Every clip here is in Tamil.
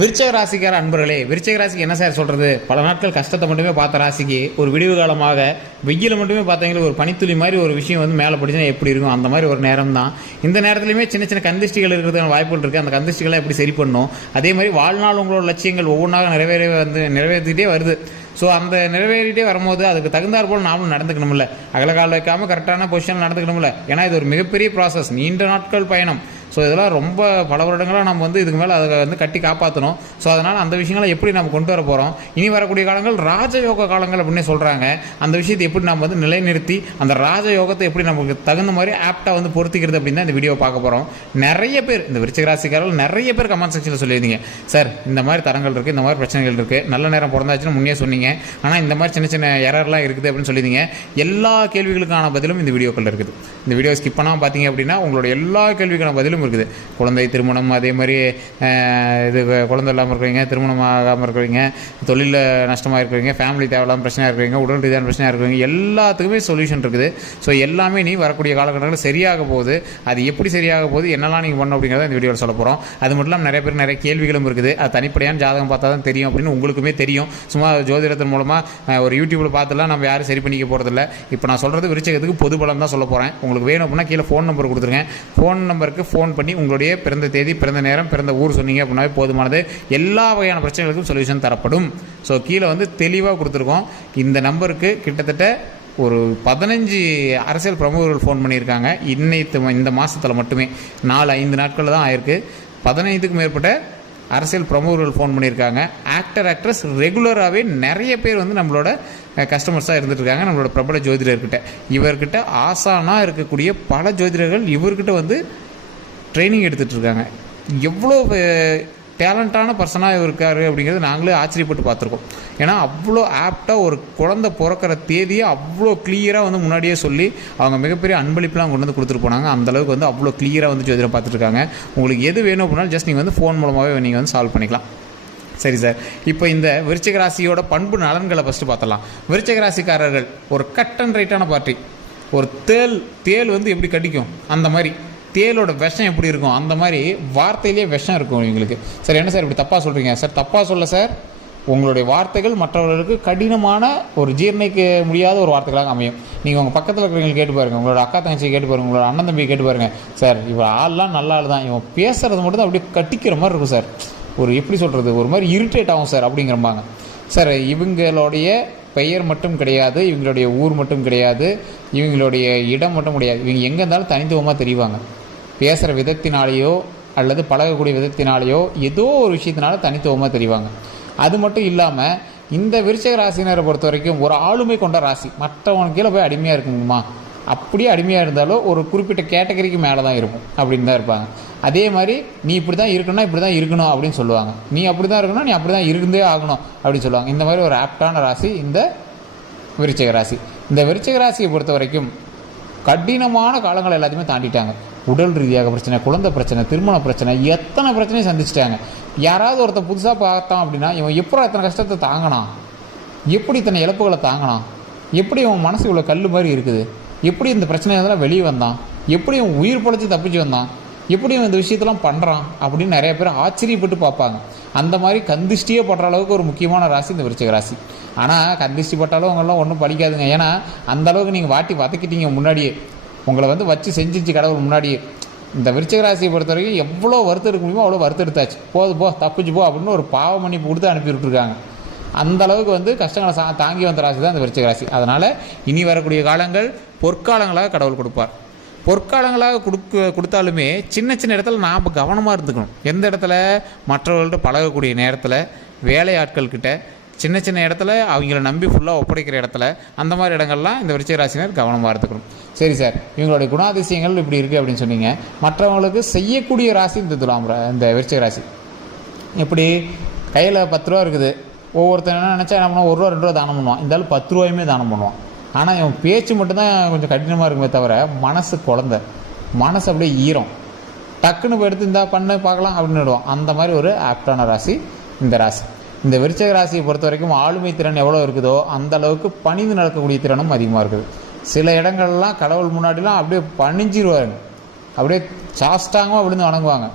விருச்சக ராசிக்கார அன்பர்களே, விருச்சக ராசிக்கு என்ன சார் சொல்கிறது? பல நாட்கள் கஷ்டத்தை மட்டுமே பார்த்த ராசிக்கு ஒரு விடிவு காலமாக வெயில மட்டுமே பார்த்தீங்கன்னா ஒரு பனித்துளி மாதிரி ஒரு விஷயம் வந்து மேலே படிச்சுன்னா எப்படி இருக்கும், அந்த மாதிரி ஒரு நேரம் தான். இந்த நேரத்துலையுமே சின்ன சின்ன கந்திஷ்டிகள் இருக்கிறதுக்கான வாய்ப்புகள் இருக்குது. அந்த கந்திஷ்டிகளை எப்படி சரி பண்ணணும், அதே மாதிரி வாழ்நாள் உங்களோட லட்சியங்கள் ஒவ்வொன்றாக நிறைவேற்றிட்டே வருது. ஸோ அந்த நிறைவேறிட்டே வரும்போது அதுக்கு தகுந்தாற் போல் நாமளும் நடந்துக்கணும்ல, அகலகால் வைக்காமல் கரெக்டான பொசிஷனில் நடந்துக்கணும்ல. ஏன்னா இது ஒரு மிகப்பெரிய ப்ராசஸ், நீண்ட நாட்கள் பயணம். ஸோ இதெல்லாம் ரொம்ப பல வருடங்களாக நம்ம வந்து இதுக்கு மேலே அதை வந்து கட்டி காப்பாற்றணும். ஸோ அதனால் அந்த விஷயங்களை எப்படி நம்ம கொண்டு வர போகிறோம், இனி வரக்கூடிய காலங்கள் ராஜயோக காலங்கள் அப்படின்னு சொல்கிறாங்க. அந்த விஷயத்தை எப்படி நம்ம வந்து நிலைநிறுத்தி அந்த ராஜயோகத்தை எப்படி நமக்கு தகுந்த மாதிரி ஆப்டாக வந்து பொருத்திக்கிறது அப்படின்னு தான் இந்த வீடியோ பார்க்க போகிறோம். நிறைய பேர் இந்த விருச்சிக ராசிக்காரர்கள் நிறைய பேர் கமெண்ட் செக்ஷனில் சொல்லியிருந்தீங்க, சார் இந்த மாதிரி தரங்கள் இருக்குது, இந்த மாதிரி பிரச்சனைகள் இருக்குது, நல்ல நேரம் பிறந்தாச்சுன்னு முன்னே சொன்னீங்க, ஆனால் இந்த மாதிரி சின்ன சின்ன எரர்லாம் இருக்குது அப்படின்னு சொல்லியிருந்தீங்க. எல்லா கேள்விகளுக்கான பதிலும் இந்த வீடியோக்கள் இருக்குது. இந்த வீடியோ ஸ்கிப் பண்ணாமல் பார்த்தீங்க அப்படின்னா உங்களோட எல்லா கேள்விக்கான பதிலும் இருக்குது. குழந்தை திருமணம், அதே மாதிரி இது குழந்தை இல்லாமல் இருக்கிறீங்க, திருமணம் ஆகாமல் இருக்கிறீங்க, தொழிலில் நஷ்டமாக இருக்கிறீங்க, ஃபேமிலி தேவையில்லாமல் பிரச்சனையாக இருக்கிறீங்க, உடல் ரீதியான பிரச்சனையாக இருக்கிறீங்க, எல்லாத்துக்குமே சொல்யூஷன் இருக்குது. ஸோ எல்லாமே நீ வரக்கூடிய காலகட்டங்களில் சரியாக போகுது. அது எப்படி சரியாக போகுது, என்னெல்லாம் நீங்கள் பண்ணணும் அப்படிங்கிறத இந்த வீடியோவில் சொல்ல போகிறோம். அது மட்டும் இல்லாமல் நிறைய பேர் நிறைய கேள்விகளும் இருக்குது. அது தனிப்படையான ஜாதகம் பார்த்தா தான் தெரியும் அப்படின்னு உங்களுக்குமே தெரியும். சும்மா ஜோதிடத்தின் மூலமாக ஒரு யூடியூப்பில் பார்த்துலாம் நம்ம யாரும் சரி பண்ணிக்க போகிறதில்ல. இப்போ நான் சொல்கிறது விருச்சிகத்துக்கு பொது பலம் தான் சொல்ல போகிறேன். உங்களுக்கு வேணும் அப்படின்னா கீழே ஃபோன் நம்பர் கொடுத்துருங்க. ஃபோன் நம்பருக்கு ஃபோன் பண்ணி உங்களுடைய பிறந்த தேதி, பிறந்த நேரம், பிறந்த ஊர் சொன்னீங்க அப்படின்னாவே போதுமானது. எல்லா வகையான பிரச்சனைகளுக்கும் சொல்யூஷன் தரப்படும். ஸோ கீழே வந்து தெளிவாக கொடுத்துருக்கோம். இந்த நம்பருக்கு கிட்டத்தட்ட ஒரு 15 அரசியல் பிரமுகர்கள் ஃபோன் பண்ணியிருக்காங்க. இந்த மாதத்தில் மட்டுமே 4-5 நாட்களில் தான் ஆயிருக்கு. 15க்கும் மேற்பட்ட அரசியல் பிரமுகர்கள் ஃபோன் பண்ணியிருக்காங்க. ஆக்ட்ரஸ் ரெகுலராகவே நிறைய பேர் வந்து நம்மளோட கஸ்டமர்ஸாக இருந்துகிட்ருக்காங்க. நம்மளோட பிரபல ஜோதிடர்கிட்ட, இவர்கிட்ட ஆசானாக இருக்கக்கூடிய பல ஜோதிடர்கள் இவர்கிட்ட வந்து ட்ரைனிங் எடுத்துகிட்டு இருக்காங்க. எவ்வளோ டேலண்டான பர்சனாக இருக்கார் அப்படிங்கிறது நாங்களே ஆச்சரியப்பட்டு பார்த்துருக்கோம். ஏன்னா அவ்வளோ ஆப்டாக ஒரு குழந்தை பிறக்கிற தேதியை அவ்வளோ கிளியராக வந்து முன்னாடியே சொல்லி அவங்க மிகப்பெரிய அன்பளிப்புலாம் கொண்டு வந்து கொடுத்துட்டு போனாங்க. அந்தளவுக்கு வந்து அவ்வளோ கிளியராக வந்து ஜோதிடம் பார்த்துட்ருக்காங்க. உங்களுக்கு எது வேணும் அப்படின்னாலும் ஜஸ்ட் நீங்கள் வந்து ஃபோன் மூலமாகவே நீங்கள் வந்து சால்வ் பண்ணிக்கலாம். சரி சார், இப்போ இந்த விருச்சிக ராசியோட பண்பு நலன்களை ஃபஸ்ட்டு பார்த்தலாம். விருச்சிக ராசிக்காரர்கள் ஒரு கட் அண்ட் ரைட்டான பார்ட்டி. ஒரு தேல் வந்து எப்படி கடிக்கும், அந்த மாதிரி தேலோட விஷம் எப்படி இருக்கும், அந்த மாதிரி வார்த்தையிலே விஷம் இருக்கும் இவங்களுக்கு. சார் என்ன சார் இப்படி தப்பாக சொல்கிறீங்க? சார் தப்பாக சொல்ல சார், உங்களுடைய வார்த்தைகள் மற்றவர்களுக்கு கடினமான ஒரு ஜீர்ணிக்க முடியாத ஒரு வார்த்தைகளாக அமையும். நீங்கள் உங்கள் பக்கத்தில் இருக்கிறவங்க கேட்டு பாருங்கள், உங்களோட அக்கா தங்கச்சி கேட்டு பாருங்கள், உங்களோட அண்ணன் தம்பி கேட்டு பாருங்கள். சார் இவன் ஆள்லாம் நல்ல ஆள் தான், இவன் பேசுகிறது மட்டும் தான் அப்படியே கட்டிக்கிற மாதிரி இருக்கும் சார், ஒரு எப்படி சொல்கிறது, ஒரு மாதிரி இரிட்டேட் ஆகும் சார் அப்படிங்கிறப்பாங்க. சார் இவங்களுடைய பெயர் மட்டும் கிடையாது, இவங்களுடைய ஊர் மட்டும் கிடையாது, இவங்களுடைய இடம் மட்டும் கிடையாது, இவங்க எங்கே இருந்தாலும் தனித்துவமாக தெரிவாங்க. பேசுகிற விதத்தினாலேயோ அல்லது பழகக்கூடிய விதத்தினாலேயோ ஏதோ ஒரு விஷயத்தினால தனித்துவமாக தெரிவாங்க. அது மட்டும் இல்லாமல் இந்த விருச்சிக ராசினரை பொறுத்த வரைக்கும் ஒரு ஆளுமை கொண்ட ராசி. மற்றவனுக்கு கீழே போய் அடிமையாக இருக்குங்கம்மா, அப்படியே அடிமையாக இருந்தாலும் ஒரு குறிப்பிட்ட கேட்டகரிக்கு மேலே தான் இருக்கும் அப்படின்னு தான் இருப்பாங்க. அதே மாதிரி நீ இப்படி தான் இருக்கணும்னா இப்படி தான் இருக்கணும் அப்படின்னு சொல்லுவாங்க. நீ அப்படி தான் இருக்கணும், நீ அப்படி தான் இருந்தே ஆகணும் அப்படின்னு சொல்லுவாங்க. இந்த மாதிரி ஒரு ஆப்டான ராசி இந்த விருச்சிக ராசி. இந்த விருச்சிக ராசியை பொறுத்த வரைக்கும் கடினமான காலங்கள் எல்லாத்தையுமே தாண்டிட்டாங்க. உடல் ரீதியாக பிரச்சனை, குழந்தை பிரச்சனை, திருமண பிரச்சனை, எத்தனை பிரச்சனையும் சந்திச்சிட்டாங்க. யாராவது ஒருத்தர் புதுசாக பார்த்தான் அப்படின்னா இவன் எப்படி எத்தனை கஷ்டத்தை தாங்கினான், எப்படி இத்தனை இழப்புகளை தாங்கினான், எப்படி இவன் மனசு இவ்வளோ கல் மாதிரி இருக்குது, எப்படி இந்த பிரச்சனையெல்லாம் வெளியே வந்தான், எப்படி இவன் உயிர் படைச்சி தப்பிச்சு வந்தான், எப்படி இவன் இந்த விஷயத்தெல்லாம் பண்ணுறான் அப்படின்னு நிறைய பேர் ஆச்சரியப்பட்டு பார்ப்பாங்க. அந்த மாதிரி கந்திஷ்டியே படுற அளவுக்கு ஒரு முக்கியமான ராசி இந்த விருச்சிக ராசி. ஆனால் கந்திஷ்டி பட்டாலும் அவங்கெல்லாம் ஒன்றும் படிக்காதுங்க. ஏன்னா அந்தளவுக்கு நீங்கள் வாட்டி வதக்கிட்டீங்க முன்னாடியே, உங்களை வந்து வச்சு செஞ்சிச்சு கடவுள் முன்னாடியே. இந்த விருச்சிக ராசியை பொறுத்த வரைக்கும் எவ்வளோ வருத்தம் எடுக்க முடியுமோ அவ்வளோ வருத்தம் எடுத்தாச்சு. போது போ, தப்பிச்சு போ அப்படின்னு ஒரு பாவ மன்னிப்பு கொடுத்து அனுப்பி விட்டுருக்காங்க. அந்தளவுக்கு வந்து கஷ்டங்களை தாங்கி வந்த ராசி தான் இந்த விருச்சிக ராசி. அதனால் இனி வரக்கூடிய காலங்கள் பொற்காலங்களாக கடவுள் கொடுப்பார். பொற்காலங்களாக கொடுத்தாலுமே சின்ன சின்ன இடத்துல நாம் கவனமாக இருந்துக்கணும். எந்த இடத்துல, மற்றவர்கள்ட்ட பழகக்கூடிய நேரத்தில், வேலையாட்கள்கிட்ட, சின்ன சின்ன இடத்துல அவங்கள நம்பி ஃபுல்லாக ஒப்படைக்கிற இடத்துல, அந்த மாதிரி இடங்கள்லாம் இந்த விருச்சிக ராசினர் கவனமாக இருந்துக்கணும். சரி சார், இவங்களுடைய குணாதிசயங்கள் இப்படி இருக்குது அப்படின்னு சொன்னீங்க. மற்றவங்களுக்கு செய்யக்கூடிய ராசி இந்த விருச்சிக ராசி. எப்படி கையில் 10 ரூபா இருக்குது, ஒவ்வொருத்தர் என்ன நினச்சா என்ன பண்ணுவோம், 1 ரூபா 2 ரூபா தானம் பண்ணுவான், இந்த 10 ரூபாயுமே தானம் பண்ணுவான். ஆனால் இவன் பேச்சு மட்டும்தான் கொஞ்சம் கடினமாக இருக்குமே தவிர மனசு குழந்தை, மனசு அப்படியே ஈரம், டக்குன்னு போய் எடுத்து இந்த பண்ணு பார்க்கலாம் அப்படின்னு விடுவான். அந்த மாதிரி ஒரு ஆப்டான ராசி இந்த ராசி. இந்த விருச்சிக ராசியை பொறுத்த வரைக்கும் ஆளுமை திறன் எவ்வளோ இருக்குதோ அந்த அளவுக்கு பணிந்து நடக்கக்கூடிய திறனும் அதிகமாக இருக்குது. சில இடங்கள்லாம் கடவுள் முன்னாடிலாம் அப்படியே பணிஞ்சிருவாங்க, அப்படியே சாஸ்டாங்கமாக விழுந்து வணங்குவாங்க.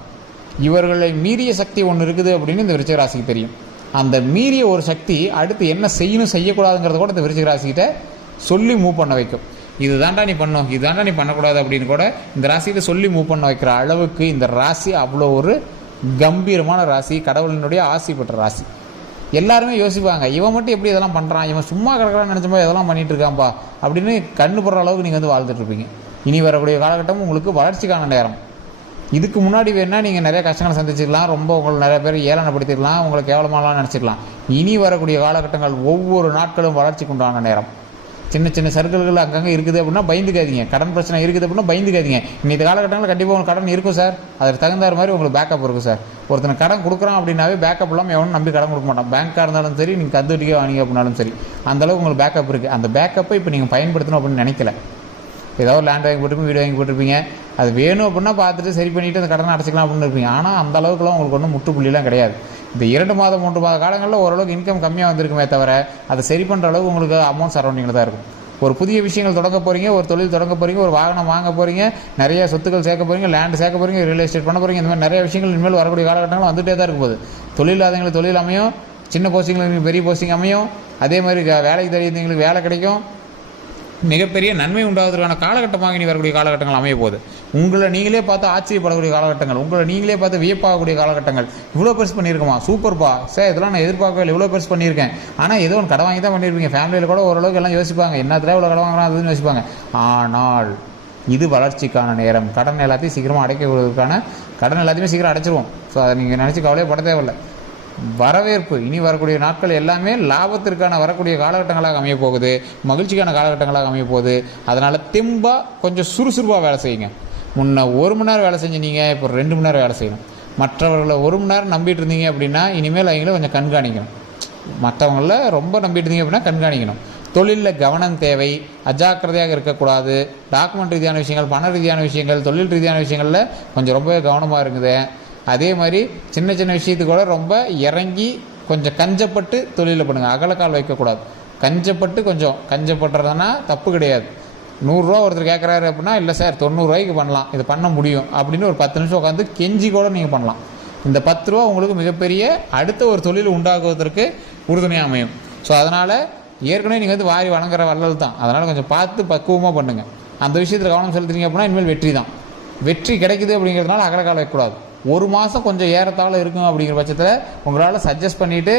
இவர்களை மீறிய சக்தி ஒன்று இருக்குது அப்படின்னு இந்த விருச்சிக ராசிக்கு தெரியும். அந்த மீறிய ஒரு சக்தி அடுத்து என்ன செய்யணும் செய்யக்கூடாதுங்கிறத கூட இந்த விருச்சிக ராசிக்கிட்ட சொல்லி மூவ் பண்ண வைக்கும். இதுதான்டா நீ பண்ணும், இதுதான்டா நீ பண்ணக்கூடாது அப்படின்னு கூட இந்த ராசிகிட்ட சொல்லி மூவ் பண்ண வைக்கிற அளவுக்கு இந்த ராசி அவ்வளோ ஒரு கம்பீரமான ராசி, கடவுளினுடைய ஆசி பெற்ற ராசி. எல்லாருமே யோசிப்பாங்க, இவன் மட்டும் எப்படி இதெல்லாம் பண்ணுறான், இவன் சும்மா கிடக்கிறான்னு நினச்சப்போ இதெல்லாம் பண்ணிகிட்டு இருக்கான்ப்பா அப்படின்னு கண்ணு போடுற அளவுக்கு நீங்கள் வந்து வாழ்ந்துட்டுருப்பீங்க. இனி வரக்கூடிய காலகட்டம் உங்களுக்கு வளர்ச்சிக்கான நேரம். இதுக்கு முன்னாடி வேணால் நீங்கள் நிறைய கஷ்டங்களை சந்திச்சிக்கலாம், ரொம்ப உங்களை நிறைய பேர் ஏளனப்படுத்திடலாம், உங்களை கேவலமாலாம் நினச்சிக்கலாம். இனி வரக்கூடிய காலகட்டங்கள் ஒவ்வொரு நாட்களும் வளர்ச்சிக்கு உண்டான நேரம். சின்ன சின்ன சர்க்கிள்கள் அங்கங்கே இருக்குது அப்படின்னா பயந்துக்காதீங்க. கடன் பிரச்சனை இருக்குது அப்படின்னா பயந்துக்காதீங்க. இந்த காலகட்டங்களில் கண்டிப்பாக உங்களுக்கு கடன் இருக்கும் சார், அதற்கு தகுந்தார் மாதிரி உங்களுக்கு பேக்கப் இருக்கும் சார். ஒருத்தனை கடன் கொடுக்குறான் அப்படின்னாவே பேக்கப் இல்லாமல் எவனும் நம்பி கடன் கொடுக்க மாட்டான். பேங்காக இருந்தாலும் சரி, நீங்கள் கந்துட்டிக்கே வாங்கிங்க அப்படின்னாலும் சரி, அந்தளவுக்கு உங்களுக்கு பேக்கப் இருக்குது. அந்த பேக்கப்பை இப்போ நீங்கள் பயன்படுத்தணும் அப்படின்னு நினைக்கல. ஏதாவது லேண்ட் வாங்கி போட்டிருப்பீங்க, வீடு வாங்கி போட்டிருப்பீங்க, அது வேணும் அப்படின்னா பார்த்துட்டு சரி பண்ணிவிட்டு அந்த கடனை அடைச்சிக்கலாம் அப்படின்னு இருப்பீங்க. ஆனால் அந்த அளவுக்குலாம் உங்களுக்கு ஒன்றும் முற்றுப்புள்ளிலாம் கிடையாது. இந்த 2 மாதம் 3 மாத காலங்களில் ஓரளவுக்கு இன்கம் கம்மியாக வந்திருக்குமே தவிர அதை சரி பண்ணுற அளவுக்கு உங்களுக்கு அமௌண்ட் சரௌண்டிங்கில் தான் இருக்கும். ஒரு புதிய விஷயங்கள் தொடங்க போகிறீங்க, ஒரு தொழில் தொடங்க போகிறீங்க, ஒரு வாகனம் வாங்க போகிறீங்க, நிறைய சொத்துக்கள் சேர்க்க போகிறீங்க, லேண்ட் சேர்க்க போகிறீங்க, ரியல் எஸ்டேட் பண்ண போகிறீங்க. இந்த மாதிரி நிறைய விஷயங்கள் இனிமேல் வரக்கூடிய காலகட்டங்கள் வந்துகிட்டே தான் இருக்கும் போது. தொழில் இல்லாதவங்களுக்கு தொழில் அமையும், சின்ன போஸ்டிங்களுக்கு பெரிய போஸ்டிங் அமையும், அதே மாதிரி வேலைக்கு தெரியாதவங்களுக்கு வேலை கிடைக்கும். மிகப்பெரிய நன்மை உண்டாவதற்கான காலகட்டமாக இனி வரக்கூடிய காலகட்டங்கள் அமைய போகுது. உங்களை நீங்களே பார்த்து ஆச்சரியப்படக்கூடிய காலகட்டங்கள், உங்களை நீங்களே பார்த்து வியப்பாகக்கூடிய காலகட்டங்கள். இவ்வளோ பெருசு பண்ணியிருக்கோமா, சூப்பர்ப்பா சார், இதெல்லாம் நான் எதிர்பார்க்கவே இவ்வளோ பெருசு பண்ணியிருக்கேன். ஆனால் ஏதோ ஒன்று கடன் வாங்கி தான் பண்ணியிருப்பீங்க. ஃபேமிலியில் கூட ஓரளவுக்கு எல்லாம் யோசிப்பாங்க, என்னத்தில் இவ்வளோ கடன் வாங்குறான் அதுன்னு யோசிப்பாங்க. ஆனால் இது வளர்ச்சிக்கான நேரம். கடன் எல்லாத்தையும் சீக்கிரமாக அடைக்கிறதுக்கான கடன் எல்லாத்தையுமே சீக்கிரம் அடைச்சிருவோம். ஸோ அதை நீங்கள் நினச்சி கவலையே பட தேவையில்லை. வரவேற்பு இனி வரக்கூடிய நாட்கள் எல்லாமே லாபத்திற்கான வரக்கூடிய காலகட்டங்களாக அமைய போகுது, மகிழ்ச்சிக்கான காலகட்டங்களாக அமைய போகுது. அதனால் தெம்பாக கொஞ்சம் சுறுசுறுப்பாக வேலை செய்யுங்க. முன்ன 1 மணி நேரம் வேலை செஞ்சு நீங்கள் இப்போ 2 மணி நேரம் வேலை செய்யணும். மற்றவர்களை 1 மணி நேரம் நம்பிட்டு இருந்தீங்க அப்படின்னா இனிமேல் அவங்கள கொஞ்சம் கண்காணிக்கணும். மற்றவங்கள ரொம்ப நம்பிட்டு இருந்தீங்க அப்படின்னா கண்காணிக்கணும். தொழிலில் கவனம் தேவை, அஜாக்கிரதையாக இருக்கக்கூடாது. டாக்குமெண்ட் ரீதியான விஷயங்கள், பண ரீதியான விஷயங்கள், தொழில் ரீதியான விஷயங்களில் கொஞ்சம் ரொம்பவே கவனமாக இருக்குது. அதே மாதிரி சின்ன சின்ன விஷயத்துக்கு கூட ரொம்ப இறங்கி கொஞ்சம் கஞ்சப்பட்டு தொழிலில் பண்ணுங்கள். அகலக்கால் வைக்கக்கூடாது. கொஞ்சம் கஞ்சப்படுறதுனா தப்பு கிடையாது. 100 ரூபா ஒருத்தர் கேட்குறாரு அப்படின்னா, இல்லை சார் 90 ரூபாய்க்கு பண்ணலாம், இது பண்ண முடியும் அப்படின்னு ஒரு 10 நிமிஷம் உட்காந்து கெஞ்சி கூட நீங்கள் பண்ணலாம். இந்த 10 ரூபா உங்களுக்கு மிகப்பெரிய அடுத்த ஒரு தொழில் உண்டாக்குவதற்கு உறுதுணையாக அமையும். ஸோ அதனால் ஏற்கனவே நீங்கள் வந்து வாரி வணங்குற வள்ளல் தான். அதனால் கொஞ்சம் பார்த்து பக்குவமாக பண்ணுங்கள். அந்த விஷயத்தில் கவனம் செலுத்துறீங்க அப்படின்னா இனிமேல் வெற்றி தான். வெற்றி கிடைக்குது அப்படிங்கிறதுனால அகலக்கால் வைக்கக்கூடாது. 1 மாதம் கொஞ்சம் ஏறத்தாழ இருக்கும் அப்படிங்கிற பட்சத்தில் உங்களால் சஜஸ்ட் பண்ணிவிட்டு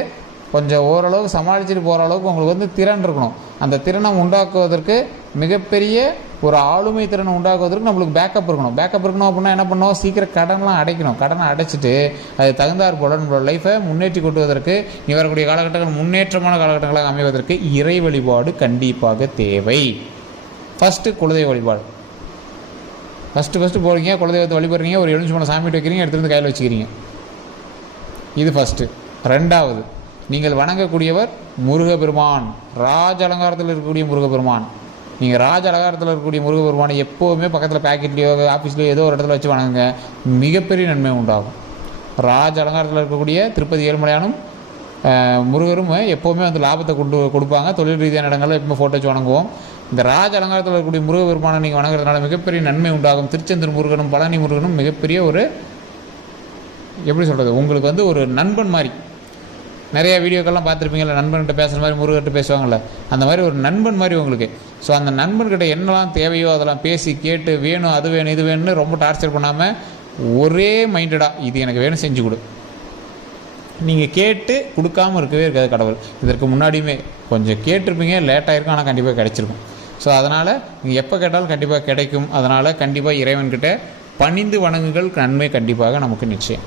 கொஞ்சம் ஓரளவுக்கு சமாளிச்சுட்டு போகிற அளவுக்கு உங்களுக்கு வந்து திறன் இருக்கணும். அந்த திறனை உண்டாக்குவதற்கு மிகப்பெரிய ஒரு ஆளுமை திறனை உண்டாக்குவதற்கு நம்மளுக்கு பேக்கப் இருக்கணும் அப்படின்னா என்ன பண்ணோம், சீக்கிரம் கடன்லாம் அடைக்கணும். கடனை அடைச்சிட்டு அது தகுந்தாற் போல நம்மளோட லைஃப்பை முன்னேற்றி கொட்டுவதற்கு நீ வரக்கூடிய காலகட்டங்கள் முன்னேற்றமான காலகட்டங்களாக அமைவதற்கு இறை வழிபாடு கண்டிப்பாக தேவை. ஃபஸ்ட்டு குலதெய்வ வழிபாடு. ஃபஸ்ட்டு போகிறீங்க, குலதெய்வத்தை வழிபடுறீங்க, ஒரு எலுமிச்சம்பழம் சாமிட்டு வைக்கிறீங்க, எடுத்துகிட்டு கையில் வச்சுக்கிறீங்க. இது ஃபஸ்ட்டு. 2வது, நீங்கள் வணங்கக்கூடியவர் முருகப்பெருமான், ராஜ அலங்காரத்தில் இருக்கக்கூடிய முருகப்பெருமான். நீங்கள் ராஜ அலங்காரத்தில் இருக்கக்கூடிய முருகப்பெருமானை எப்போவுமே பக்கத்தில் பேக்கெட்லேயோ ஆஃபீஸ்லேயோ ஏதோ ஒரு இடத்துல வச்சு வணங்குங்க, மிகப்பெரிய நன்மை உண்டாகும். ராஜ அலங்காரத்தில் இருக்கக்கூடிய திருப்பதி ஏழுமலையானும் முருகரும் எப்போவுமே வந்து லாபத்தை கொடுப்பாங்க. தொழில் ரீதியான இடங்களில் எப்பவுமே ஃபோட்டோ வச்சு வணங்குவோம். இந்த ராஜ அலங்காரத்தில் இருக்கக்கூடிய முருகப்பெருமானை நீங்கள் வணங்குறதுனால மிகப்பெரிய நன்மை உண்டாகும். திருச்செந்தூர் முருகனும் பழனி முருகனும் மிகப்பெரிய ஒரு எப்படி சொல்கிறது, உங்களுக்கு வந்து ஒரு நண்பன் மாதிரி. நிறைய வீடியோக்கெல்லாம் பார்த்துருப்பீங்களா, நண்பன்கிட்ட பேசுகிற மாதிரி முருகர்கிட்ட பேசுவாங்கள்ல, அந்த மாதிரி ஒரு நண்பன் மாதிரி உங்களுக்கு. ஸோ அந்த நண்பன்கிட்ட என்னெல்லாம் தேவையோ அதெல்லாம் பேசி கேட்டு வேணும் அது வேணும் இது வேணும்னு ரொம்ப டார்ச்சர் பண்ணாமல் ஒரே மைண்டடாக இது எனக்கு வேணும் செஞ்சு கொடு. நீங்கள் கேட்டு கொடுக்காமல் இருக்கவே இருக்காது கடவுள். இதற்கு முன்னாடியுமே கொஞ்சம் கேட்டிருப்பீங்க, லேட்டாக இருக்கும், ஆனால் கண்டிப்பாக கிடைச்சிருக்கும். ஸோ அதனால் நீங்கள் எப்போ கேட்டாலும் கண்டிப்பாக கிடைக்கும். அதனால் கண்டிப்பாக இறைவன்கிட்ட பணிந்து வணங்குகள், நன்மை கண்டிப்பாக நமக்கு நிச்சயம்.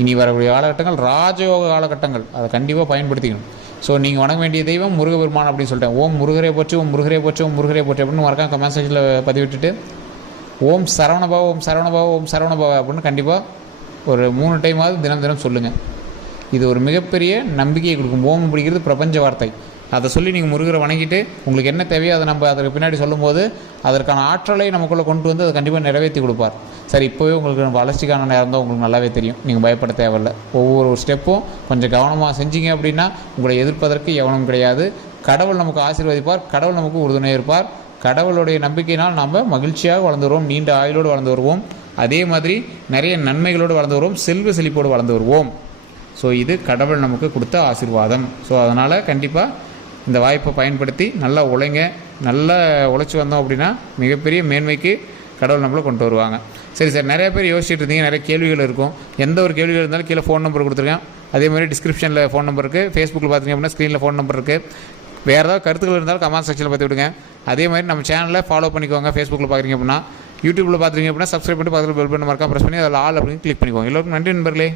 இனி வரக்கூடிய காலகட்டங்கள் ராஜயோக காலகட்டங்கள், அதை கண்டிப்பாக பயன்படுத்திக்கணும். ஸோ நீங்கள் வணங்க வேண்டிய தெய்வம் முருகப்பெருமான் அப்படின்னு சொல்லிட்டேன். ஓம் முருகரே போற்றி, ஓம் முருகரே போற்றி, ஓம் முருகரே போற்றி அப்படின்னு மறக்காம கமெண்ட் செக்ஷனில் பதிவிட்டுட்டு ஓம் சரவணபவ, ஓம் சரவணபவ, ஓம் சரவணபவ அப்படின்னு கண்டிப்பாக ஒரு 3 டைமாவது தினம் சொல்லுங்கள். இது ஒரு மிகப்பெரிய நம்பிக்கையை கொடுக்கும். ஓம் அப்படிங்கிறது பிரபஞ்ச வார்த்தை. அதை சொல்லி நீங்கள் முருகரை வணங்கிட்டு உங்களுக்கு என்ன தேவையோ அதை நம்ம அதற்கு பின்னாடி சொல்லும்போது அதற்கான ஆற்றலை நமக்குள்ளே கொண்டு வந்து அதை கண்டிப்பாக நிறைவேற்றி கொடுப்பார். சரி, இப்போவே உங்களுக்கு வளர்ச்சிக்கான நேரம் தான் உங்களுக்கு நல்லாவே தெரியும். நீங்கள் பயப்பட தேவையில்லை. ஒவ்வொரு ஸ்டெப்பும் கொஞ்சம் கவனமாக செஞ்சீங்க அப்படின்னா உங்களை எதிர்ப்பதற்கு எவனும் கிடையாது. கடவுள் நமக்கு ஆசீர்வதிப்பார், கடவுள் நமக்கு உறுதுணை இருப்பார். கடவுளுடைய நம்பிக்கையினால் நாம் மகிழ்ச்சியாக வளர்ந்து வருவோம், நீண்ட ஆயுளோடு வளர்ந்து வருவோம். அதே மாதிரி நிறைய நன்மைகளோடு வளர்ந்து வருவோம், செல்வ செழிப்போடு வளர்ந்து வருவோம். ஸோ இது கடவுள் நமக்கு கொடுத்த ஆசீர்வாதம். ஸோ அதனால் கண்டிப்பாக இந்த வாய்ப்பை பயன்படுத்தி நல்லா உழைங்க. நல்லா உழைச்சி வந்தோம் அப்படின்னா மிகப்பெரிய மேன்மைக்கு கடவுள் நம்மளை கொண்டு வருவாங்க. சரி சார், நிறைய பேர் யோசிச்சுட்டு இருந்தீங்க, நிறைய கேள்விகள் இருக்கும். எந்த ஒரு கேள்விகள் இருந்தாலும் கீழே ஃபோன் நம்பர் கொடுத்துருக்கேன். அதே மாதிரி டிஸ்கிரிப்ஷனில் ஃபோன் நம்பர் இருக்குது. ஃபேஸ்புக்கில் பார்த்தீங்க அப்படின்னா ஸ்க்ரீனில் ஃபோன் நம்பர் இருக்குது. வேறு ஏதாவது கருத்துக்கள் இருந்தாலும் கமெண்ட் செக்ஷனில் பார்த்து விடுங்க. அதே மாதிரி நம்ம சேனலில் ஃபாலோ பண்ணிக்கோங்க. ஃபேஸ்புக்கில் பார்க்குறீங்க அப்படின்னா, யூடியூப்பில் பார்த்துருங்க அப்படின்னா சப்ஸ்கிரைப் பண்ணி பக்கத்தில் பெல் பட்டன் மறக்காம ப்ரெஸ் பண்ணி அதில் ஆல் அப்படின்னு கிளிக் பண்ணிக்கோங்க. எல்லோருக்கும் நன்றி நண்பர்களே.